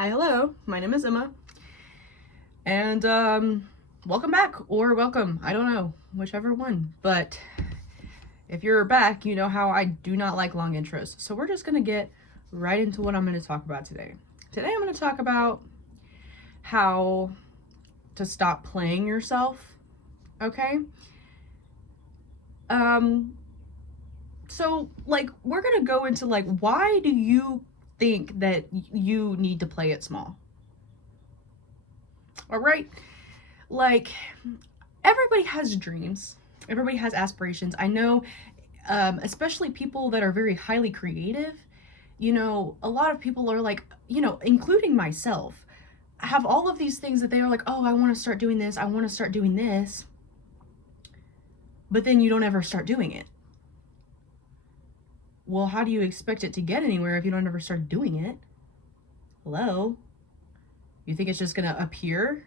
Hi, hello, my name is Emma, and welcome back, or welcome, I don't know, whichever one, but if you're back, you know how I do not like long intros, so we're just gonna get right into what I'm gonna talk about today. Today I'm gonna talk about how to stop playing yourself, okay? So, we're gonna go into, why do you think that you need to play it small? All right? Like, everybody has dreams. Everybody has aspirations. I know, especially people that are very highly creative, a lot of people are like, including myself, have all of these things that they are like, oh, I want to start doing this. I want to start doing this. But then you don't ever start doing it. Well, how do you expect it to get anywhere if you don't ever start doing it? Hello? You think it's just going to appear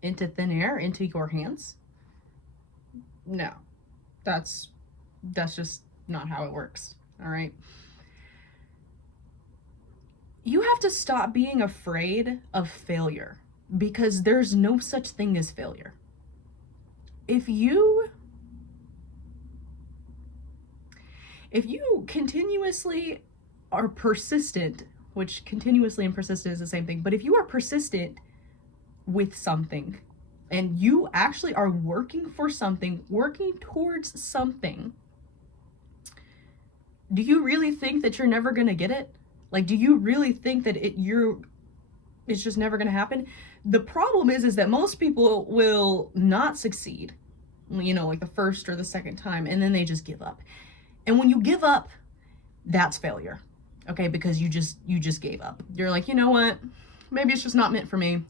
into thin air, into your hands? No. That's just not how it works. All right? You have to stop being afraid of failure, because there's no such thing as failure. If you continuously are persistent, which continuously and persistent is the same thing, but if you are persistent with something and you actually are working for something, working towards something, do you really think that you're never going to get it? Like, do you really think that it's just never going to happen? The problem is that most people will not succeed, like the first or the second time, and then they just give up. And when you give up, that's failure. Okay? Because you just gave up. You're like, you know what? Maybe it's just not meant for me.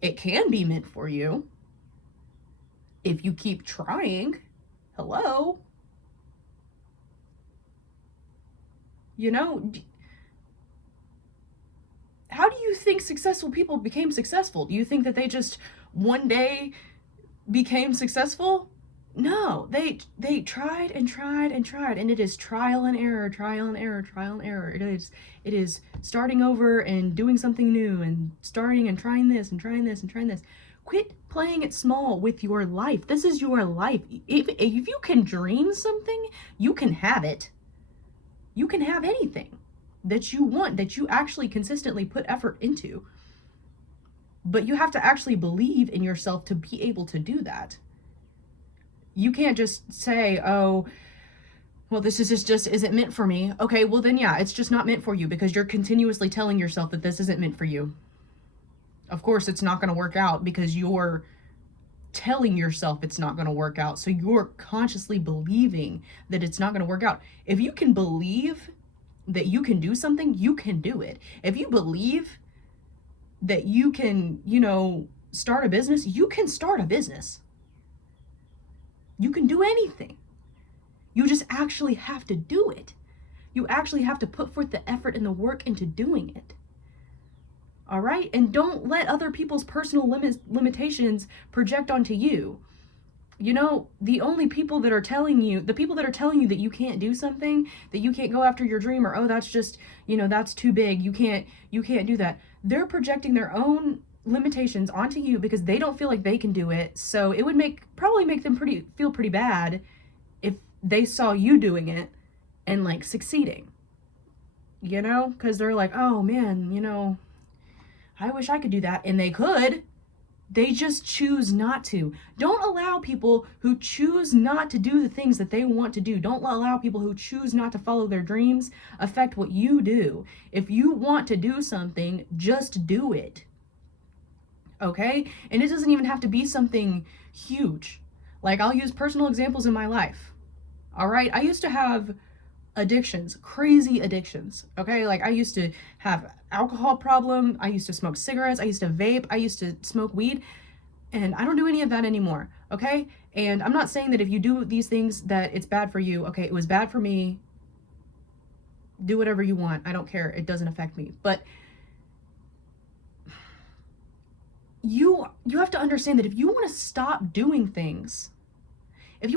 It can be meant for you if you keep trying. Hello? How do you think successful people became successful? Do you think that they just one day became successful? No, they tried and tried and tried, and it is trial and error, trial and error, trial and error. It is starting over and doing something new and starting and trying this and trying this and trying this. Quit playing it small with your life. This is your life. If you can dream something, you can have it. You can have anything that you want, that you actually consistently put effort into. But you have to actually believe in yourself to be able to do that. You can't just say, oh, well, this is just isn't meant for me. Okay, well then, yeah, it's just not meant for you, because you're continuously telling yourself that this isn't meant for you. Of course, it's not going to work out because you're telling yourself it's not going to work out. So you're consciously believing that it's not going to work out. If you can believe that you can do something, you can do it. If you believe that you can, start a business, you can start a business. You can do anything. You just actually have to do it. You actually have to put forth the effort and the work into doing it. All right? And don't let other people's personal limitations project onto you. The only people that are telling you, that you can't do something, that you can't go after your dream, or, oh, that's just, that's too big. You can't do that. They're projecting their own limitations onto you because they don't feel like they can do it. So it would probably make them feel pretty bad if they saw you doing it and succeeding, because they're like, oh man, I wish I could do that. And they could. They just choose not to. Don't allow people who choose not to do the things that they want to do. Don't allow people who choose not to follow their dreams affect what you do. If you want to do something, just do it. Okay? And it doesn't even have to be something huge. I'll use personal examples in my life. All right? I used to have addictions, crazy addictions. Okay? I used to have alcohol problem. I used to smoke cigarettes. I used to vape. I used to smoke weed. And I don't do any of that anymore. Okay? And I'm not saying that if you do these things that it's bad for you. Okay? It was bad for me. Do whatever you want. I don't care. It doesn't affect me. But you have to understand that if you want to stop doing things, that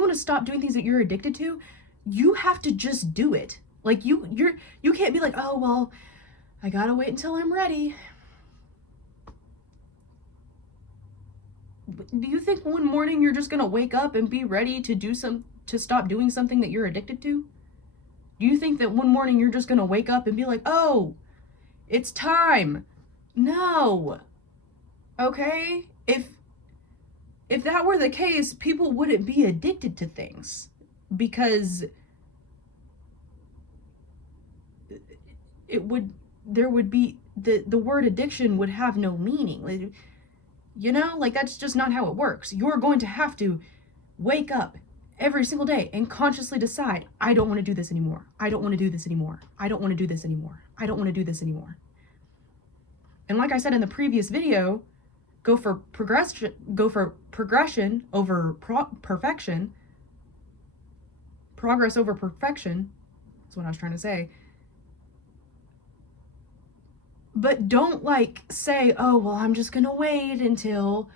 you're addicted to, you have to just do it. You can't be like, oh, well, I gotta wait until I'm ready. Do you think one morning you're just going to wake up and be ready to stop doing something that you're addicted to? Do you think that one morning you're just going to wake up and be like, "Oh, it's time"? No. Okay? If that were the case, people wouldn't be addicted to things, because there would be the word addiction would have no meaning. Like that's just not how it works. You're going to have to wake up every single day and consciously decide, I don't want to do this anymore. I don't want to do this anymore. I don't want to do this anymore. I don't want to do this anymore. And like I said in the previous video, go for progression over perfection. Progress over perfection. That's what I was trying to say. But don't say, "Oh, well, I'm just going to wait until,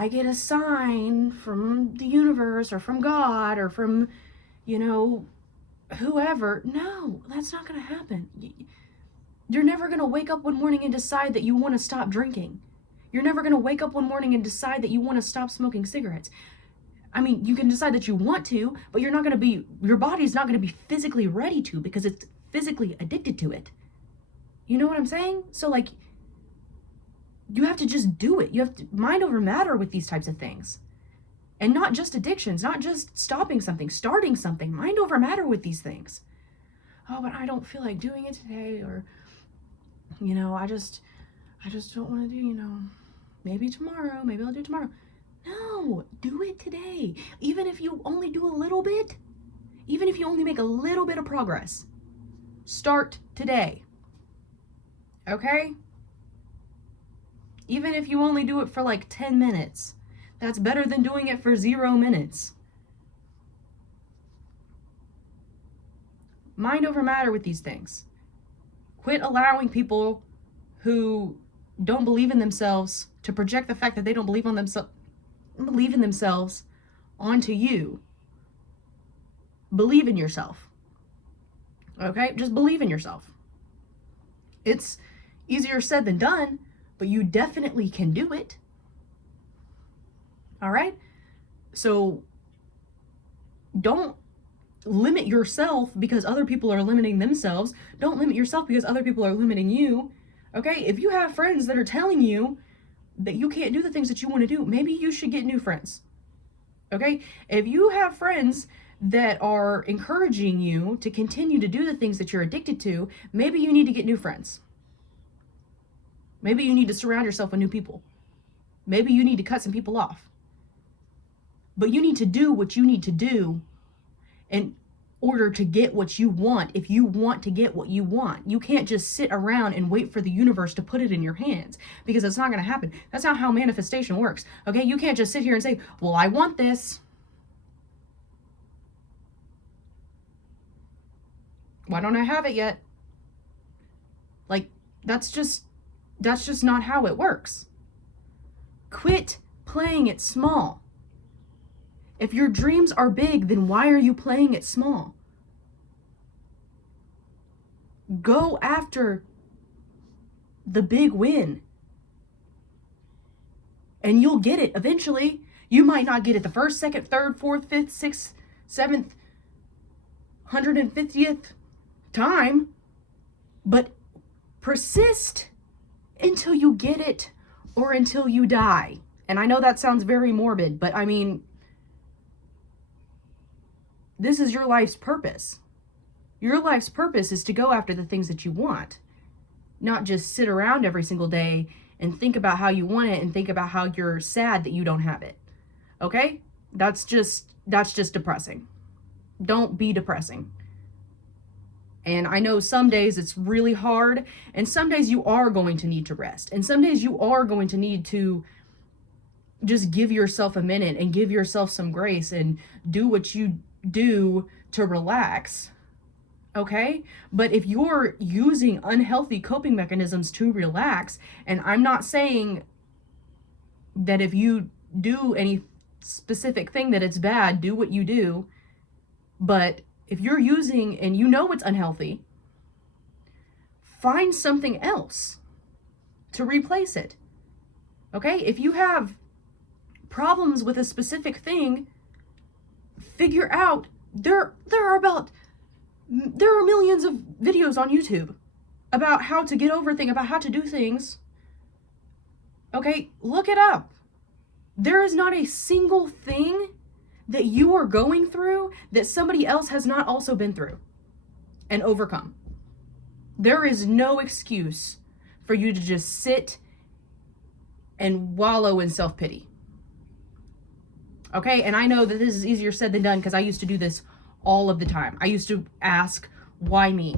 I get a sign from the universe or from God or from, whoever." No, that's not going to happen. You're never going to wake up one morning and decide that you want to stop drinking. You're never going to wake up one morning and decide that you want to stop smoking cigarettes. I mean, you can decide that you want to, but your body's not going to be physically ready to, because it's physically addicted to it. You know what I'm saying? So you have to just do it. You have to mind over matter with these types of things. And not just addictions, not just stopping something, starting something. Mind over matter with these things. "Oh, but I don't feel like doing it today," or, I just don't want to do, maybe tomorrow, maybe I'll do it tomorrow. No, do it today. Even if you only do a little bit, even if you only make a little bit of progress, start today. Okay? Even if you only do it for 10 minutes, that's better than doing it for 0 minutes. Mind over matter with these things. Quit allowing people who don't believe in themselves to project the fact that they don't believe in themselves onto you. Believe in yourself. Okay? Just believe in yourself. It's easier said than done, but you definitely can do it. All right? So don't limit yourself because other people are limiting themselves. Don't limit yourself because other people are limiting you. Okay? If you have friends that are telling you that you can't do the things that you want to do, maybe you should get new friends. Okay? If you have friends that are encouraging you to continue to do the things that you're addicted to, maybe you need to get new friends. Maybe you need to surround yourself with new people. Maybe you need to cut some people off. But you need to do what you need to do in order to get what you want. If you want to get what you want, you can't just sit around and wait for the universe to put it in your hands, because it's not going to happen. That's not how manifestation works. Okay? You can't just sit here and say, "Well, I want this. Why don't I have it yet?" That's just not how it works. Quit playing it small. If your dreams are big, then why are you playing it small? Go after the big win. And you'll get it eventually. You might not get it the first, second, third, fourth, fifth, sixth, seventh, 150th time, but persist until you get it or until you die. And I know that sounds very morbid, but I mean, this is your life's purpose. Your life's purpose is to go after the things that you want, not just sit around every single day and think about how you want it and think about how you're sad that you don't have it. Okay? That's just depressing. Don't be depressing. And I know some days it's really hard, and some days you are going to need to rest, and some days you are going to need to just give yourself a minute and give yourself some grace and do what you do to relax. Okay? But if you're using unhealthy coping mechanisms to relax, and I'm not saying that if you do any specific thing that it's bad, do what you do, but if you're using and you know it's unhealthy, find something else to replace it. Okay? If you have problems with a specific thing, figure out there are millions of videos on YouTube about how to get over things, about how to do things. Okay, look it up. There is not a single thing that you are going through that somebody else has not also been through and overcome. There is no excuse for you to just sit and wallow in self-pity. Okay, and I know that this is easier said than done because I used to do this all of the time. I used to ask, why me?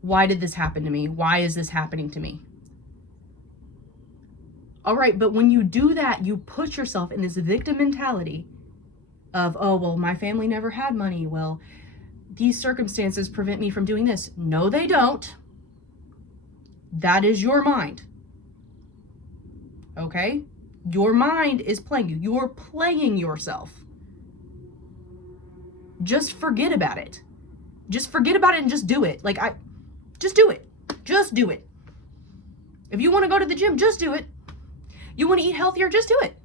Why did this happen to me? Why is this happening to me? All right, but when you do that, you put yourself in this victim mentality of, oh, well, my family never had money. Well, these circumstances prevent me from doing this. No, they don't. That is your mind. Okay? Your mind is playing you. You're playing yourself. Just forget about it. Just forget about it and just do it. Just do it. Just do it. If you want to go to the gym, just do it. You want to eat healthier, just do it.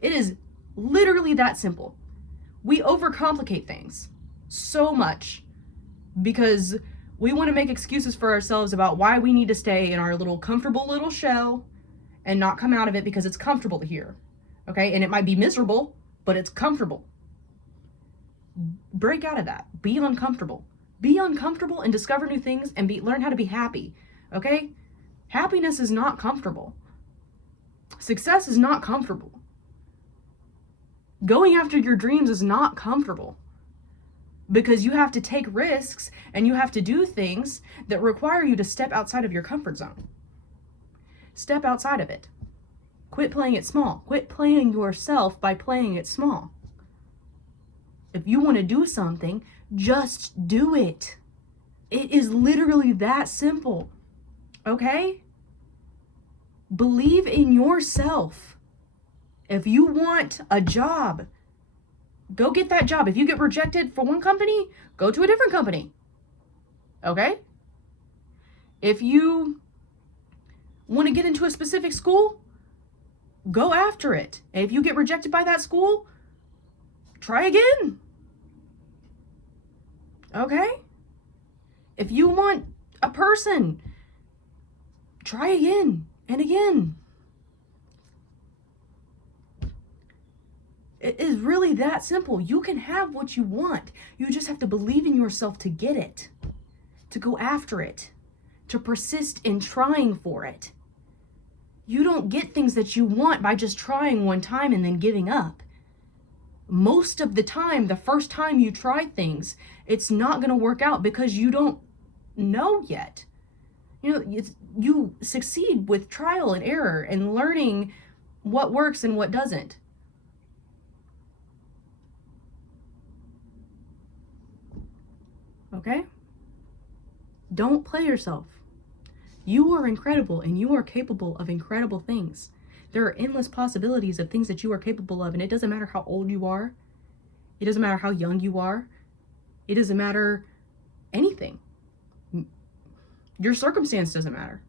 It is literally that simple. We overcomplicate things so much because we want to make excuses for ourselves about why we need to stay in our little comfortable little shell and not come out of it because it's comfortable here. Okay? And it might be miserable, but it's comfortable. Break out of that. Be uncomfortable. Be uncomfortable and discover new things and learn how to be happy. Okay? Happiness is not comfortable. Success is not comfortable. Going after your dreams is not comfortable because you have to take risks and you have to do things that require you to step outside of your comfort zone. Step outside of it. Quit playing it small. Quit playing yourself by playing it small. If you want to do something, just do it. It is literally that simple. Okay? Believe in yourself. If you want a job, go get that job. If you get rejected for one company, go to a different company. Okay? If you want to get into a specific school, go after it. And if you get rejected by that school, try again. Okay? If you want a person, try again and again. It is really that simple. You can have what you want. You just have to believe in yourself to get it, to go after it, to persist in trying for it. You don't get things that you want by just trying one time and then giving up. Most of the time, the first time you try things, it's not going to work out because you don't know yet. You succeed with trial and error and learning what works and what doesn't. Okay? Don't play yourself. You are incredible and you are capable of incredible things. There are endless possibilities of things that you are capable of, and it doesn't matter how old you are. It doesn't matter how young you are. It doesn't matter anything. Your circumstance doesn't matter.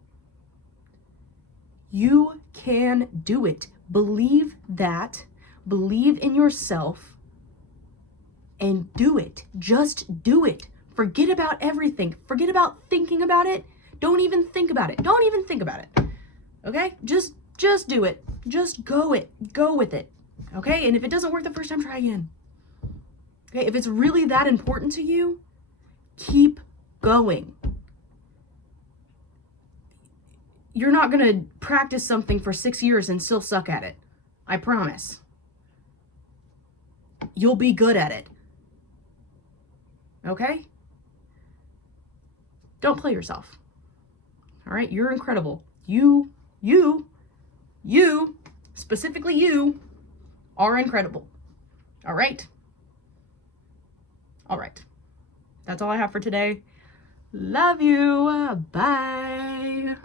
You can do it. Believe that. Believe in yourself and do it. Just do it. Forget about everything. Forget about thinking about it. Don't even think about it. Don't even think about it. Okay? Just do it. Just go with it. Okay? And if it doesn't work the first time, try again. Okay? If it's really that important to you, keep going. You're not going to practice something for 6 years and still suck at it. I promise. You'll be good at it. Okay? Don't play yourself. All right? You're incredible. You, specifically you, are incredible. All right? All right. That's all I have for today. Love you. Bye.